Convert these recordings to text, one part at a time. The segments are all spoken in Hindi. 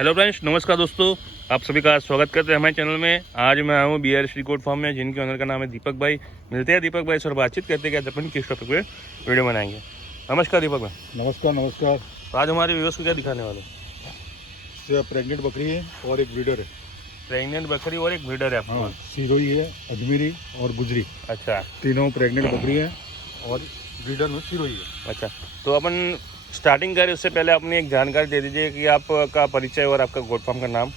हेलो फ्रेंड्स, नमस्कार दोस्तों, आप सभी का स्वागत करते हैं हमारे चैनल में। आज मैं आया हूँ BRST गोट फार्म में, जिनके ओनर का नाम है दीपक भाई। मिलते हैं दीपक भाई से और बातचीत करते हैं कि अपन किस टॉपिक पे वीडियो बनाएंगे। नमस्कार दीपक भाई। नमस्कार नमस्कार। तो आज हमारे व्यूअर्स को क्या दिखाने वाले? प्रेग्नेंट बकरी है और एक ब्रीडर है। प्रेग्नेंट बकरी और एक ब्रीडर है आपके हाँ, पास? सिरोही है, अजमेरी और गुजरी। अच्छा, तीनों प्रेग्नेंट बकरी है और ब्रीडर में सिरोही है। अच्छा। तो अपन स्टार्टिंग करें उससे पहले अपनी एक जानकारी दे दीजिए कि आपका परिचय और आपका गोट फार्म का नाम।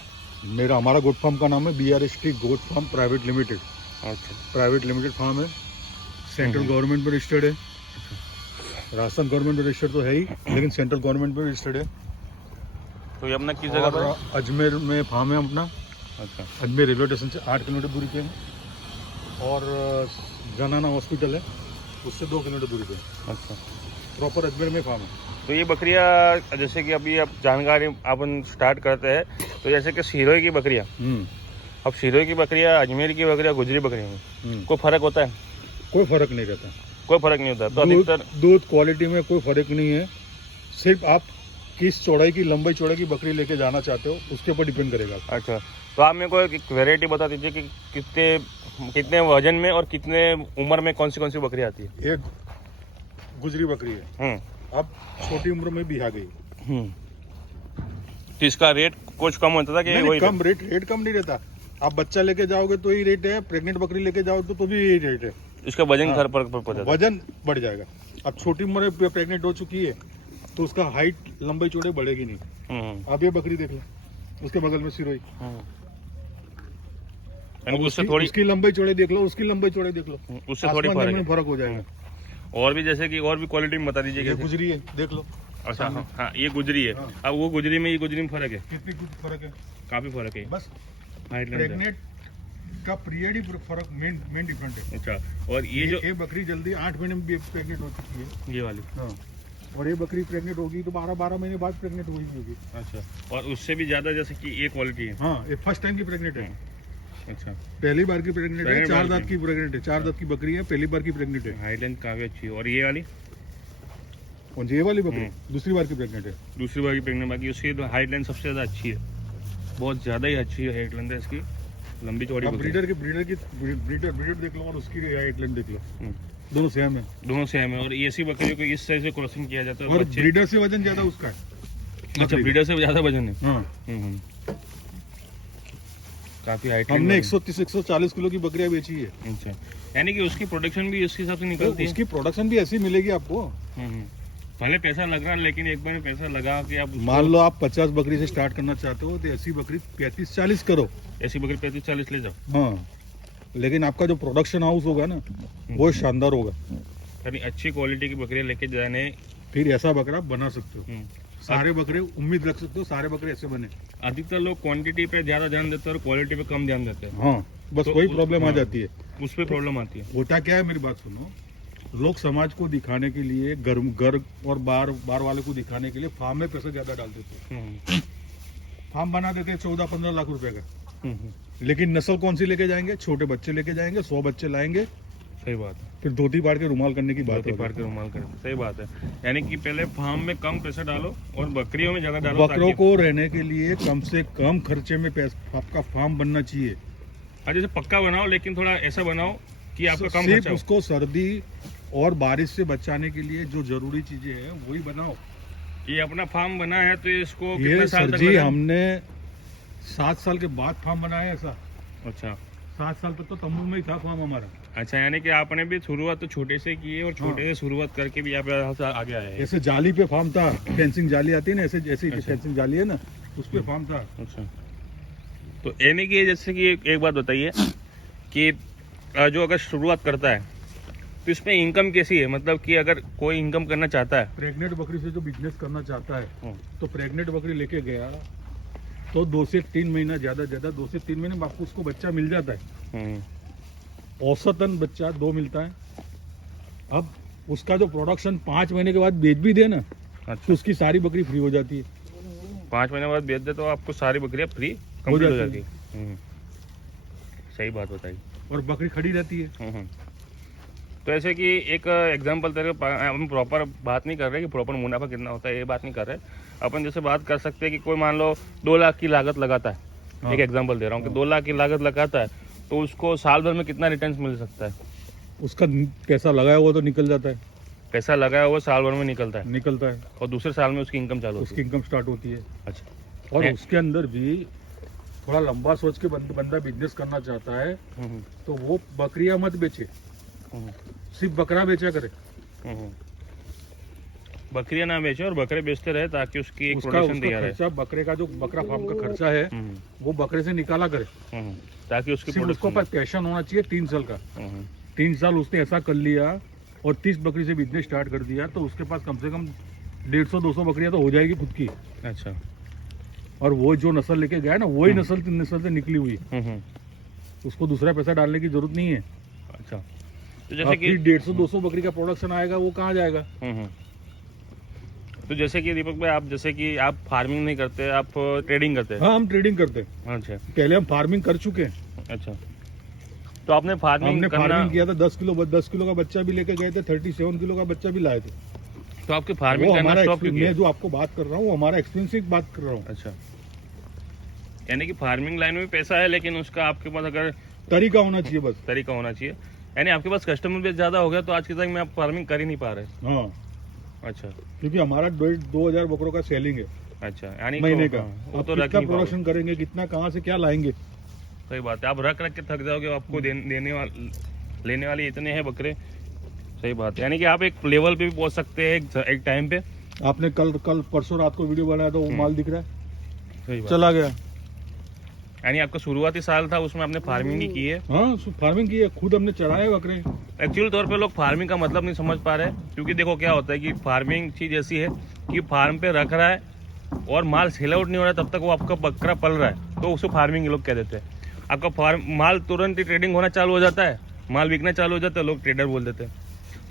हमारा गोट फार्म का नाम है BRST goat farm private limited. अच्छा, प्राइवेट लिमिटेड फार्म है, सेंट्रल गवर्नमेंट में रजिस्टर्ड है। राजस्थान गवर्नमेंट में रजिस्टर्ड तो है ही, लेकिन सेंट्रल गवर्नमेंट में रजिस्टर्ड है। तो ये अपना किस जगह पर है? अजमेर में फार्म है अपना। अच्छा, अजमेर रेलवे स्टेशन से 8 किलोमीटर दूरी पे है और जनाना हॉस्पिटल है उससे 2 किलोमीटर दूरी पे है। अच्छा। प्रॉपर अजमेर में फार्म है। तो ये बकरियाँ जैसे कि अभी आप जानकारी अपन स्टार्ट करते हैं, तो जैसे कि सिरोही की बकरियाँ, अब सिरोही की बकरियाँ, अजमेर की बकरियाँ, गुजरी बकरियों में कोई फर्क होता है? कोई फर्क नहीं रहता। कोई फर्क नहीं होता। तो अधिकतर दूध क्वालिटी में कोई फर्क नहीं है। सिर्फ आप किस चौड़ाई की, लंबाई चौड़ाई की बकरी लेके जाना चाहते हो उसके ऊपर डिपेंड करेगा। अच्छा, तो आप मेरे को एक वेराइटी बता दीजिए कि कितने वजन में और कितने उम्र में कौन सी बकरी आती है? एक गुजरी बकरी है, अब छोटी उम्र में भी आ गई। तो इसका रेट कुछ कम होता था कि नहीं, वही कम रेट कम नहीं रहता। आप बच्चा लेके जाओगे तो ही रेट है, प्रेग्नेंट बकरी लेके जाओ तो भी यही रेट है। इसका वजन घर पर पड़ जाता है? वजन बढ़ जाएगा। अब छोटी उम्र में प्रेग्नेंट हो चुकी है तो उसका हाइट, लंबाई चौड़ाई बढ़ेगी नहीं। अब ये बकरी देख लो, उसके बगल में सिरोही, उसकी लंबाई चौड़ाई देख लो, उसकी लंबाई चौड़ाई देख लो, उससे थोड़ी फर्क हो जाएगा। और भी जैसे कि और भी क्वालिटी में बता दीजिए। ये गुजरी है, देख लो। अच्छा, हाँ, ये गुजरी है। अब वो गुजरी में, ये गुजरी में फर्क है? कितनी कुछ फर्क है? काफी फर्क है। बस हाइट प्रेग्नेंट का पीरियड ही फर्क, मेन डिफरेंट है। अच्छा, और ये बकरी जल्दी 8 महीने में प्रेग्नेंट हो चुकी है, ये वाली। हाँ, और ये बकरी प्रेग्नेंट होगी तो 12 महीने बाद प्रेग्नेंट होगी। अच्छा, और उससे भी ज्यादा जैसे कि ये क्वालिटी है? हाँ, ये फर्स्ट टाइम की प्रेग्नेंट है। अच्छा, पहली बार की प्रेग्नेंट है, 4 दांत की प्रेग्नेंट है, 4 दांत की बकरी है, पहली बार की प्रेग्नेंट है। हाइट लेंथ काफी अच्छी है। और ये वाली? और ये वाली बकरी दूसरी बार की प्रेग्नेंट है। दूसरी बार की प्रेग्नेंट, बाकी उसकी तो हाइट लेंथ सबसे ज्यादा अच्छी है, बहुत ज्यादा ही अच्छी है हाइट लेंथ है इसकी, लंबी चौड़ी। ब्रीडर देख लो और उसकी हाइट लेंथ देख लो, दोनों सेम है। दोनों सेम है। और ऐसी बकरियों को इस साइज से क्रॉसिंग किया जाता है और ब्रीडर से वजन ज्यादा उसका है। अच्छा, ब्रीडर से ज्यादा वजन है। हाँ, काफी हाइट। हमने 130-140 किलो की बकरियां बेची है। अच्छा, यानी कि उसकी प्रोडक्शन भी इस हिसाब से निकलती है? उसकी प्रोडक्शन भी ऐसी मिलेगी आपको। पहले पैसा लग रहा है, लेकिन एक बार में पैसा लगा कि आप मान लो आप 50 बकरी से स्टार्ट करना चाहते हो तो ऐसी बकरी 35-40 करो। ऐसी बकरी 35-40 ले जाओ। हाँ, लेकिन आपका जो प्रोडक्शन हाउस होगा ना वो शानदार होगा। यानी अच्छी क्वालिटी की बकरियां लेके जाने, फिर ऐसा बकरा बना सकते हो। सारे बकरे उम्मीद रख सकते हो, सारे बकरे ऐसे बने। अधिकतर लोग क्वांटिटी पे ज्यादा ध्यान देते हैं और क्वालिटी पे कम ध्यान देते हैं। हाँ, बस वही प्रॉब्लम आ जाती है। उस पे प्रॉब्लम आती है। होता क्या है, मेरी बात सुनो, लोग समाज को दिखाने के लिए, घर और बार वाले को दिखाने के लिए फार्म में पैसा ज्यादा डाल देते हैं। फार्म बना देते हैं 14-15 लाख रुपए का, लेकिन नस्ल कौन सी लेके जाएंगे? छोटे बच्चे लेके जाएंगे, 100 बच्चे लाएंगे। सही बात है। फिर धोती पाड़ के रुमाल करने की बात है। रुमाल करते, सही बात है। यानी कि पहले फार्म में कम पैसा डालो और बकरियों में ज्यादा डालो। बकरों को रहने के लिए कम से कम खर्चे में आपका फार्म बनना चाहिए। जैसे पक्का बनाओ, लेकिन थोड़ा ऐसा बनाओ कि आपका कम सिर्फ खर्चा हो। उसको सर्दी और बारिश से बचाने के लिए जो जरूरी चीजें हैं वही बनाओ। ये अपना फार्म बना है तो इसको ये कितने साल तक जी लगा? हमने 7 साल के बाद फार्म बनाया ऐसा। अच्छा, 7 साल तक तो तंबू में ही था फार्म हमारा। अच्छा, यानी कि आपने भी शुरुआत तो छोटे से की है और छोटे से शुरुआत करके भी आप यहाँ से आगे आए हैं। ऐसे जाली पे फार्म था, फेंसिंग जाली आती है ना, ऐसे जैसे फेंसिंग जाली है ना, उस पे फार्म था। अच्छा, तो यानी कि जैसे कि एक बात बताइए कि जो अगर शुरुआत करता है तो इसमें इनकम कैसी है? मतलब कि अगर कोई इनकम करना चाहता है, प्रेग्नेंट बकरी से जो बिजनेस करना चाहता है तो प्रेग्नेंट बकरी लेके गया तो 2 से 3 महीना, ज्यादा 2 से 3 महीने में आपको उसको बच्चा मिल जाता है। औसतन बच्चा 2 मिलता है। अब उसका जो प्रोडक्शन 5 महीने के बाद बेच भी दे ना, तो उसकी सारी बकरी फ्री हो जाती है। 5 महीने बाद बेच दे तो आपको सारी बकरियां फ्री कंप्लीट हो जाती है। सही बात बताई। और बकरी खड़ी रहती है। तो ऐसे कि एक एग्जांपल तेरे हम प्रॉपर बात नहीं कर रहे कि प्रॉपर मुनाफा कितना होता है, ये बात नहीं कर रहे। अपन जैसे बात कर सकते हैं कि कोई मान लो 2 लाख की लागत लगाता है, हाँ। एक एग्जांपल दे रहा हूँ कि 2 लाख की लागत लगाता है, तो उसको साल भर में कितना रिटर्न मिल सकता है? उसका पैसा लगाया हुआ तो निकल जाता है, पैसा लगाया हुआ साल भर में निकलता है और दूसरे साल में उसकी इनकम चालू होती उसकी इनकम स्टार्ट होती है। है। अच्छा। और उसके अंदर भी थोड़ा लंबा सोच के बंदा बिजनेस करना चाहता है तो वो बकरियां मत बेचे, सिर्फ बकरा बेचा करे। बकरियां ना बेचे और बकरे बेचते रहे ताकि उसकी एक उसका प्रोडक्शन तैयार है। खर्चा बकरे का जो बकरा फार्म का खर्चा है वो बकरे से निकाला करे। ताकि उसकी सिर्फ उसको प्रोडक्शन पास पैशन होना चाहिए 3 साल का। 3 साल उसने ऐसा कर लिया और 30 बकरी से बिजनेस स्टार्ट कर दिया तो उसके पास कम से कम 150-200 बकरियां तो हो जाएगी खुद की। अच्छा। और वो जो नस्ल लेके गया ना वही नस्ल से निकली हुई, उसको दूसरा पैसा डालने की जरूरत नहीं है। अच्छा। तो जैसे कि 150-200 बकरी का प्रोडक्शन आएगा वो कहाँ जाएगा? तो जैसे कि दीपक भाई, आप जैसे कि आप फार्मिंग नहीं करते, आप ट्रेडिंग करते हैं। हाँ, हम ट्रेडिंग करते हैं। अच्छा। पहले हम फार्मिंग कर चुके हैं। अच्छा। तो आपने फार्मिंग किया था 10 किलो का बच्चा भी लेके गए थे, 37 किलो का बच्चा भी लाए थे। तो आपकी फार्मिंग करना स्टॉप क्यों किया? मैं जो आपको बात कर रहा हूँ हमारा एक्सपीरियंस की बात कर रहा हूँ। अच्छा। यानी कि फार्मिंग लाइन में भी पैसा है लेकिन उसका आपके पास अगर तरीका होना चाहिए, बस तरीका होना चाहिए। यानी आपके पास कस्टमर बेस ज्यादा हो गया तो आज के टाइम में आप फार्मिंग कर ही नहीं पा रहे। हाँ। अच्छा। क्योंकि हमारा 2000 बकरों का सेलिंग है। अच्छा। यानी महीने का। वो आप तो कितना रख नहीं पाओगे। प्रोडक्शन करेंगे, कितना कहाँ से क्या लाएंगे? सही बात है। आप रख के थक जाओगे, आपको लेने वाले इतने हैं बकरे। सही बात है। यानी कि आप एक लेवल पे भी पहुंच सकते हैं एक टाइम पे। आपने कल परसों रात को वीडियो बनाया तो वो माल दिख रहा है, सही बात। चला गया। यानी आपका शुरुआती साल था उसमें आपने फार्मिंग ही की है। हाँ, फार्मिंग की है, खुद हमने चढ़ाए बकरे। एक्चुअल तौर पे लोग फार्मिंग का मतलब नहीं समझ पा रहे, क्योंकि देखो क्या होता है कि फार्मिंग चीज ऐसी है कि फार्म पे रख रहा है और माल सेल आउट नहीं हो रहा है तब तक वो आपका बकरा पल रहा है, तो उसको फार्मिंग लोग कह देते हैं। आपका फार्म माल तुरंत ही ट्रेडिंग होना चालू हो जाता है, माल बिकना चालू हो जाता है, लोग ट्रेडर बोल देते हैं।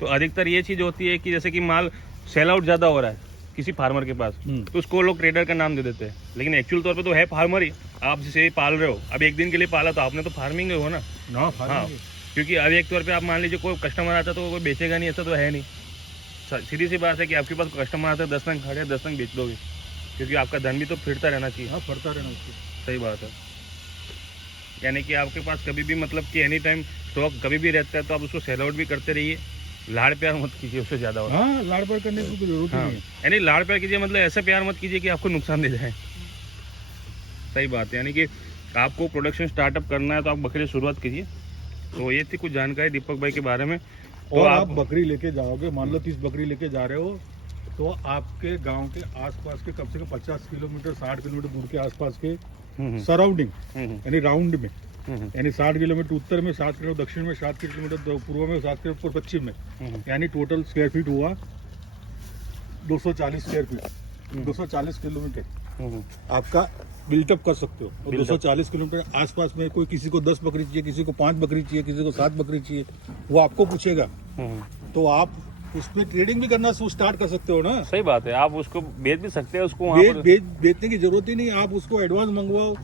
तो अधिकतर ये चीज होती है कि जैसे कि माल सेल आउट ज्यादा हो रहा है किसी फार्मर के पास, तो उसको लोग ट्रेडर का नाम दे देते हैं, लेकिन एक्चुअल तौर पे तो है फार्मर ही। आप जिसे पाल रहे हो, अब एक दिन के लिए पाला तो आपने तो फार्मिंग ही हो ना। हाँ, क्योंकि अब एक तौर पे आप मान लीजिए कोई कस्टमर आता तो कोई बेचेगा नहीं, ऐसा तो है नहीं। सीधी सी बात है कि आपके पास कस्टमर आता है 10 नंग खड़े 10 नंग बेच दोगे, क्योंकि आपका धन भी तो फिरता रहना चाहिए। हाँ, फरता रहना उसको। सही बात है। यानी कि आपके पास कभी भी मतलब कि एनी टाइम स्टॉक कभी भी रहता है तो आप उसको सेल आउट भी करते रहिए, लाड़ प्यार मत कीजिए उससे ज्यादा। हाँ, लाड़ प्यार करने की जरूरत नहीं है। यानी लाड़ प्यार कीजिए मतलब ऐसा प्यार मत कीजिए कि आपको नुकसान दे जाए। सही बात है। यानी कि आपको प्रोडक्शन स्टार्टअप करना है तो आप बकरी शुरुआत कीजिए। तो ये थी कुछ जानकारी दीपक भाई के बारे में। तो और आप बकरी लेके जाओगे, मान लो 30 बकरी लेके जा रहे हो तो आपके गांव के आसपास के कम से कम 50 किलोमीटर 60 किलोमीटर दूर के आसपास के सराउंडिंग यानी राउंड में, यानी 60 किलोमीटर उत्तर में, 7 किलोमीटर दक्षिण में, 7 किलोमीटर पूर्व में, 7 किलोमीटर पश्चिम में, यानी टोटल स्क्वायर फीट हुआ 240 स्क्वायर फीट, 240 किलोमीटर आपका बिल्टअप कर सकते हो। और 240 किलोमीटर आसपास में कोई किसी को 10 बकरी चाहिए, किसी को 5 बकरी चाहिए, किसी को 7 बकरी चाहिए, वो आपको पूछेगा तो आप उसमें ट्रेडिंग भी करना स्टार्ट कर सकते हो ना। सही बात है। आप उसको बेच भी सकते हैं, उसको बेचने की जरूरत ही नहीं, आप उसको एडवांस मंगवाओ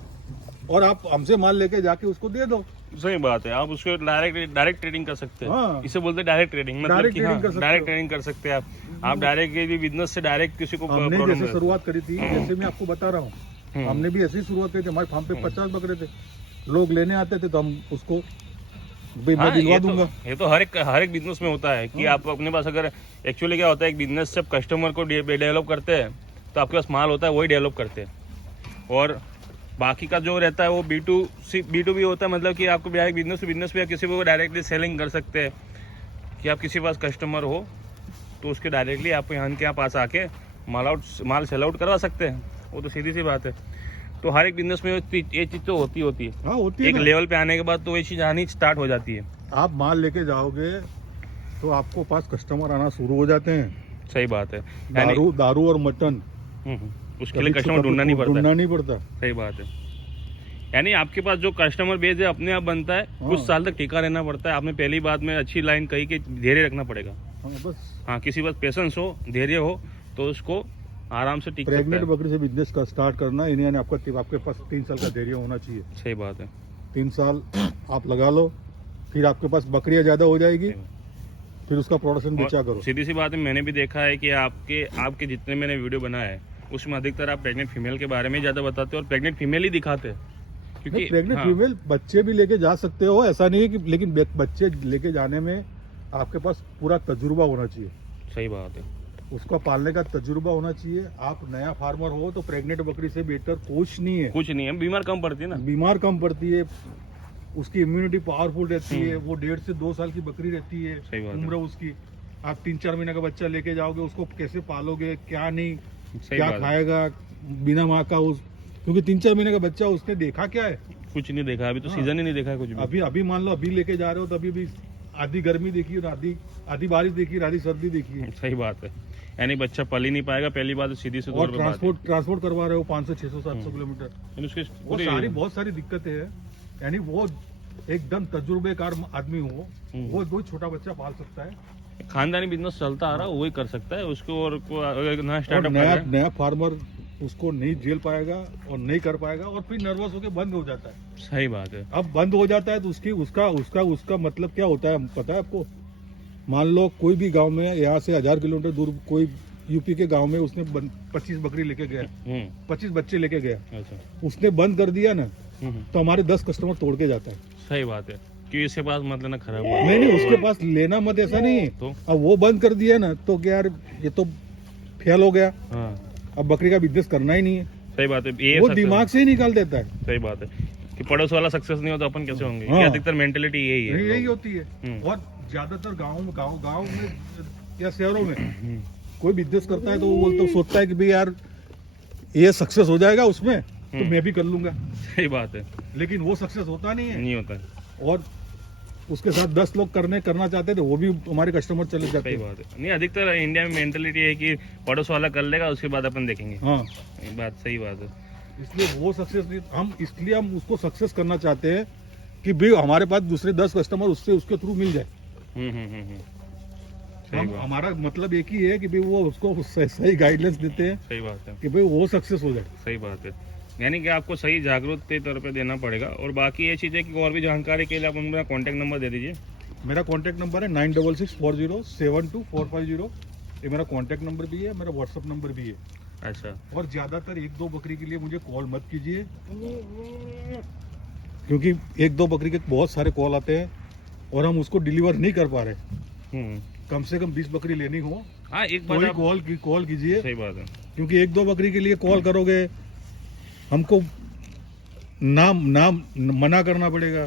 और आप हमसे माल लेके जाके उसको दे दो। सही बात है। आप उसको डायरेक्ट ट्रेडिंग कर सकते हैं। हाँ। इसे बोलते हैं डायरेक्ट ट्रेडिंग, मतलब कि डायरेक्ट ट्रेडिंग कर सकते हैं आप डायरेक्ट बिजनेस से डायरेक्ट किसी को। हमने जैसे शुरुआत करी थी, जैसे मैं आपको बता रहा हूँ, हमने भी ऐसी शुरुआत करी थी। हमारे फार्म पे 50 बकरे थे, लोग लेने आते थे तो हम उसको मैं दिलवा दूंगा। ये तो हर एक बिजनेस में होता है कि आप अपने पास अगर एक्चुअली क्या होता है, एक बिजनेस से कस्टमर को डेवलप करते हैं तो आपके पास माल होता है वही डेवलप करते हैं, और बाकी का जो रहता है वो B2B होता है, मतलब कि आपको बिजनेस टू बिजनेस भी आप किसी को डायरेक्टली सेलिंग कर सकते हैं कि आप किसी पास कस्टमर हो तो उसके डायरेक्टली आप यहाँ के पास आके माल सेल आउट करवा सकते हैं। वो तो सीधी सी बात है। तो हर एक बिजनेस में ये चीज़ तो होती है। हाँ, होती है। एक लेवल पे आने के बाद तो ये चीज़ आनी स्टार्ट हो जाती है। आप माल लेके जाओगे तो आपको पास कस्टमर आना शुरू हो जाते हैं। सही बात है। दारू और मटन उसके लिए कस्टमर ढूंढना नहीं पड़ता। सही बात है। यानी आपके पास जो कस्टमर बेस है अपने आप बनता है। कुछ साल तक टिका रहना पड़ता है। आपने पहली बात में अच्छी लाइन कही कि धैर्य रखना पड़ेगा। हाँ, किसी पास पेशेंस हो, धैर्य हो तो उसको आराम से टिक सकता है। प्रेग्नेंट बकरी से बिजनेस का स्टार्ट करना है, यानी आपके पास 3 साल का धैर्य होना चाहिए। सही बात है। 3 साल आप लगा लो, फिर आपके पास बकरियां ज्यादा हो जाएगी फिर उसका प्रोडक्शन बेचा करो। सीधी सी बात है, मैंने भी देखा है कि आपके जितने मैंने वीडियो बनाए हैं उसमें अधिकतर आप प्रेग्नेंट फीमेल के बारे में ज़्यादा बताते हो और प्रेग्नेंट फीमेल ही दिखाते हैं, क्योंकि प्रेग्नेंट हाँ, फीमेल बच्चे भी लेके जा सकते हो, ऐसा नहीं है कि, लेकिन बच्चे लेके जाने में आपके पास पूरा तजुर्बा होना चाहिए। सही बात है। उसका पालने का तजुर्बा होना चाहिए। आप नया फार्मर हो तो प्रेग्नेंट बकरी से बेटर कुछ नहीं है। कुछ नहीं है, बीमार कम पड़ती है ना, बीमार कम पड़ती है, उसकी इम्यूनिटी पावरफुल रहती है, वो 1.5 से 2 साल की बकरी रहती है। सही बात है। उम्र उसकी, आप 3-4 महीने का बच्चा लेके जाओगे, उसको कैसे पालोगे, क्या नहीं, सही क्या बात है। खाएगा बिना माँ का, उस क्योंकि 3-4 महीने का बच्चा उसने देखा क्या है, कुछ नहीं देखा अभी तो, हाँ। सीजन ही नहीं देखा है कुछ भी। अभी अभी मान लो अभी लेके जा रहे हो तो अभी भी आधी गर्मी देखी और आधी बारिश देखी, आधी सर्दी देखी है। सही बात है, यानी बच्चा पल ही नहीं पाएगा, पहली बात तो सीधी से और तौर पे बात है। ट्रांसपोर्ट करवा रहे हो 500, 600, 700 किलोमीटर, यानी उसके वो पूरे बहुत सारी दिक्कतें हैं। यानी वो एकदम तजुर्बेकार आदमी हो, वो छोटा बच्चा पाल सकता है। खानदानी बिजनेस चलता आ रहा है वही कर सकता है उसको, और अगर नया और स्टार्टअप नया फार्मर उसको नहीं झेल पाएगा और नहीं कर पाएगा और फिर नर्वस होकर बंद हो जाता है। सही बात है। अब बंद हो जाता है तो उसका मतलब क्या होता है पता है आपको? मान लो कोई भी गांव में, यहाँ से 1000 किलोमीटर दूर कोई यूपी के गांव में उसने 25 बकरी लेके गया, 25 बच्चे लेके गया, अच्छा, उसने बंद कर दिया ना तो हमारे 10 कस्टमर तोड़ के जाता है। सही बात है कि इसके पास मत लेना, खराब नहीं, उसके पास लेना मत, ऐसा नहीं है। तो अब वो बंद कर दिया ना तो क्या यार, ये तो फेल हो गया, हाँ, अब बकरी का बिजनेस करना ही नहीं है। सही बात है, ये वो success- दिमाग से ही निकाल देता है। सही बात है कि पड़ोस वाला सक्सेस नहीं होता अपन कैसे होंगे, हाँ। ये अधिकतर मेंटेलिटी यही है। यही होती है। हम्म। और ज्यादातर गाँव में या शहरों में कोई बिजनेस करता है तो वो बोलता सोचता है कि भाई यार ये सक्सेस हो जाएगा उसमें तो मैं भी कर लूंगा, सही बात है, लेकिन वो सक्सेस होता नहीं है। नहीं होता है। और उसके साथ 10 लोग करना चाहते थे, वो भी हमारे कस्टमर चले जाते सही हैं। बात है, नहीं अधिकतर इंडिया में मेंटेलिटी है कि पड़ोस वाला कर लेगा उसके बाद अपन देखेंगे। हाँ, ये बात सही बात है। इसलिए वो सक्सेस नहीं, इसलिए हम उसको सक्सेस करना चाहते हैं कि भाई हमारे पास दूसरे 10 कस्टमर उसके थ्रू मिल जाए। सही बात, हमारा मतलब एक ही है कि भाई वो उसको सही गाइडलाइंस देते हैं सही बात है, कि भाई वो सक्सेस हो जाए। सही बात है, यानी कि आपको सही जागरूक के तौर पे देना पड़ेगा। और बाकी ये चीज़ है कि और भी जानकारी के लिए आप अपना कॉन्टैक्ट नंबर दे दीजिए। मेरा कॉन्टैक्ट नंबर है 9664072450। ये मेरा कॉन्टैक्ट नंबर भी है, मेरा व्हाट्सअप नंबर भी है। अच्छा, और ज़्यादातर 1-2 बकरी के लिए मुझे कॉल मत कीजिए, क्योंकि 1-2 बकरी के बहुत सारे कॉल आते हैं और हम उसको डिलीवर नहीं कर पा रहे। कम से कम 20 बकरी लेनी हो हाँ, एक बात कोई आप, कॉल कीजिए, सही बात है, क्योंकि 1-2 बकरी के लिए कॉल करोगे हमको नाम मना करना पड़ेगा।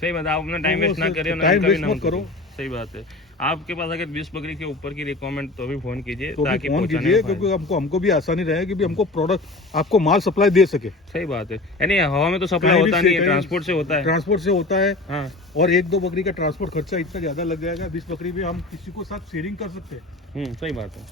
सही बात है, आप अपना टाइम वो वेस्ट ना से- करिए, टाइम उनका भी वेस्ट नाम मत करो। करिए। सही बात है, आपके पास अगर 20 बकरी के ऊपर की रिक्वायरमेंट तो भी फोन कीजिए तो भी ताकि फोन पहुंचाने कीजिए, में फायदा। क्योंकि हमको भी आसानी रहे कि भी हमको प्रोडक्ट आपको माल सप्लाई दे सके। सही बात है, यानी हवा में तो सप्लाई कहीं भी होता से- नहीं है, कहीं- ट्रांसपोर्ट से होता है। ट्रांसपोर्ट से होता है। हाँ, और 1-2 बकरी का ट्रांसपोर्ट खर्चा इतना ज्यादा लग जाएगा, 20 बकरी भी हम किसी को साथ शेयरिंग कर सकते हैं। सही बात है,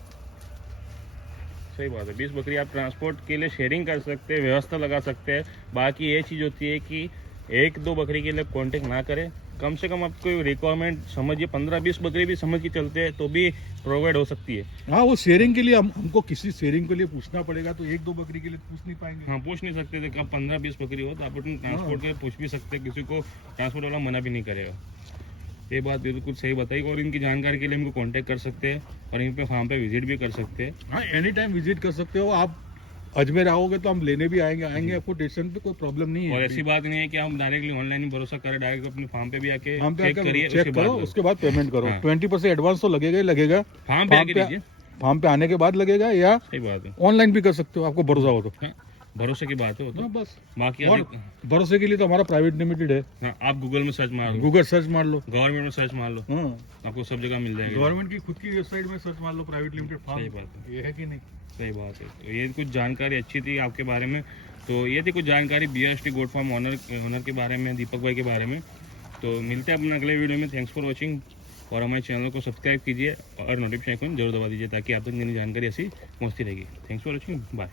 सही बात है, 20 बकरी आप ट्रांसपोर्ट के लिए शेयरिंग कर सकते हैं, व्यवस्था लगा सकते हैं। बाकी ये चीज़ होती है कि 1-2 बकरी के लिए कांटेक्ट ना करें, कम से कम आपको रिक्वायरमेंट समझिए, 15-20 बकरी भी समझ के चलते हैं तो भी प्रोवाइड हो सकती है। हाँ, वो शेयरिंग के लिए हमको किसी शेयरिंग के लिए पूछना पड़ेगा, तो 1-2 बकरी के लिए पूछ नहीं पाएंगे। हाँ, पूछ नहीं सकते थे, कब 15-20 बकरी हो तो आप अपने ट्रांसपोर्ट के लिए पूछ भी सकते हैं, किसी को ट्रांसपोर्ट वाला मना भी नहीं करेगा। ये बात बिल्कुल सही बताई। और इनकी जानकारी के लिए हमको कांटेक्ट कर सकते हैं और इन पे फार्म पे विजिट भी कर सकते हैं। हाँ, एनी टाइम विजिट कर सकते हो आप। अजमेर आओगे तो हम लेने भी आएंगे आपको स्टेशन पे, कोई प्रॉब्लम नहीं है। और ऐसी बात नहीं है कि हम डायरेक्टली ऑनलाइन ही भरोसा करें, डायरेक्ट अपने फार्म पे भी आके हम पे चेक आके करिए, चेक करो, उसके बाद पेमेंट करो। हाँ। 20% एडवांस तो लगेगा ही लगेगा। फार्म पे आके दीजिए। फार्म पे आने के बाद लगेगा, या सही बात है, ऑनलाइन भी कर सकते हो, आपको भरोसा हो तो। हाँ, भरोसे की बात है वो तो। हाँ, बस। बाकी और भरोसे के लिए तो हमारा प्राइवेट लिमिटेड है। हाँ, आप गूगल में सर्च मार लो, गूगल सर्च मार लो। गवर्नमेंट में सर्च मार लो, हाँ, आपको सब जगह मिल जाएगी। गवर्नमेंट की खुद की वेबसाइट में सर्च मार लो, प्राइवेट लिमिटेड फार्म। सही बात है, ये है कि नहीं? सही बात है। तो ये कुछ जानकारी अच्छी थी आपके बारे में। तो ये थी कुछ जानकारी BRST गोट फार्म ओनर के बारे में, दीपक भाई के बारे में। तो मिलते हैं अपने अगले वीडियो में। Thanks for watching. और हमारे चैनल को सब्सक्राइब कीजिए और नोटिफिकेशन आइकन जरूर दबा दीजिए ताकि आप तक नई जानकारी ऐसी पहुँचती रहेगी। Thanks for watching, bye.